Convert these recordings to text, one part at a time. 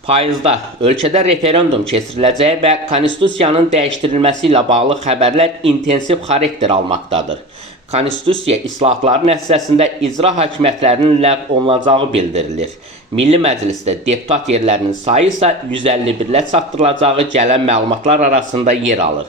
Payızda ölkədə referendum keçiriləcəyi və konstitusiyanın dəyişdirilməsi ilə bağlı xəbərlər intensiv xarakter almaqdadır. Konstitusiya islahatları nəticəsində icra hakimiyyətlərinin ləğv olunacağı bildirilir. Milli Məclisdə deputat yerlərinin sayı isə 151-lə çatdırılacağı gələn məlumatlar arasında yer alır.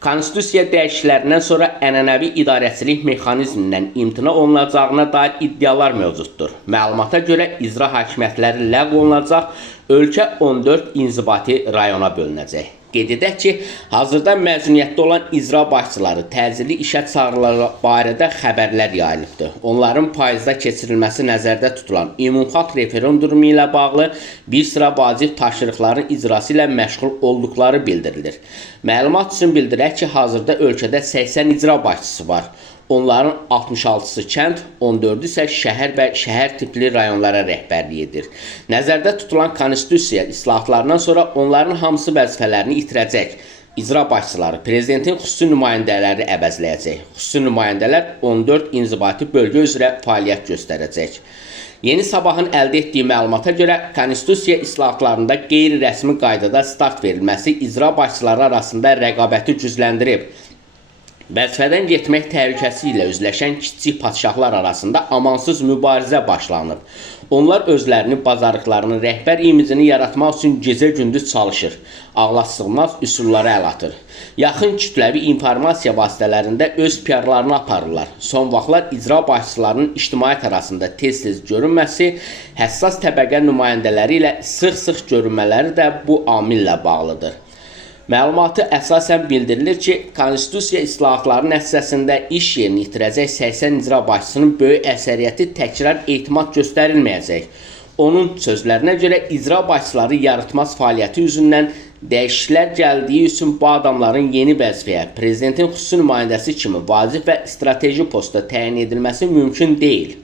Konstitusiya dəyişikliklərindən sonra ənənəvi idarəçilik mexanizmindən imtina olunacağına dair iddialar mövcuddur. Məlumata görə icra hakimiyyətləri ləğv olunacaq, ölkə 14 inzibati rayona bölünəcək. Qeyd edək ki, hazırda məzuniyyətdə olan icra başçıları təcili işə çağrıları barədə xəbərlər yayılıbdır. Onların payızda keçirilməsi nəzərdə tutulan ümumxalq referendumu ilə bağlı bir sıra vacib tapşırıqların icrası ilə məşğul olduqları bildirilir. Məlumat üçün bildirək ki, hazırda ölkədə 80 icra başçısı var. Onların 66-sı kənd, 14-ü isə şəhər və şəhər tipli rayonlara rəhbərlik edir. Nəzərdə tutulan konstitusiya islahatlarından sonra onların hamısı vəzifələrini itirəcək. İcra başçıları prezidentin xüsusi nümayəndələri əvəzləyəcək. Xüsusi nümayəndələr 14 inzibati bölgə üzrə fəaliyyət göstərəcək. Yeni Sabahın əldə etdiyi məlumata görə konstitusiya islahatlarında qeyri-rəsmi qaydada start verilməsi icra başçıları arasında rəqabəti gücləndirib. Vəzifədən getmək təhlükəsi ilə üzləşən kiçik padşahlar arasında amansız mübarizə başlanıb. Onlar özlərini, bacarıqlarını, rəhbər imicini yaratmaq üçün gecə-gündüz çalışır. Ağlasığmaz üsullara əl atır. Yaxın kütləvi informasiya vasitələrində öz PR-larını aparırlar. Son vaxtlar icra başçılarının ictimaiyyət arasında tez-tez görünməsi, həssas təbəqə nümayəndələri ilə sıx-sıx görünmələri də bu amillə bağlıdır. Məlumatı əsasən bildirilir ki, konstitusiya islahatları nəticəsində iş yerini itirəcək 80 icra başçısının böyük əksəriyyəti təkrar etimad göstərilməyəcək. Onun sözlərinə görə icra başçıları yaratmaz fəaliyyəti üzündən dəyişikliklər gəldiyi üçün bu adamların yeni vəzifəyə prezidentin xüsusi nümayəndəsi kimi vacib və strateji posta təyin edilməsi mümkün deyil.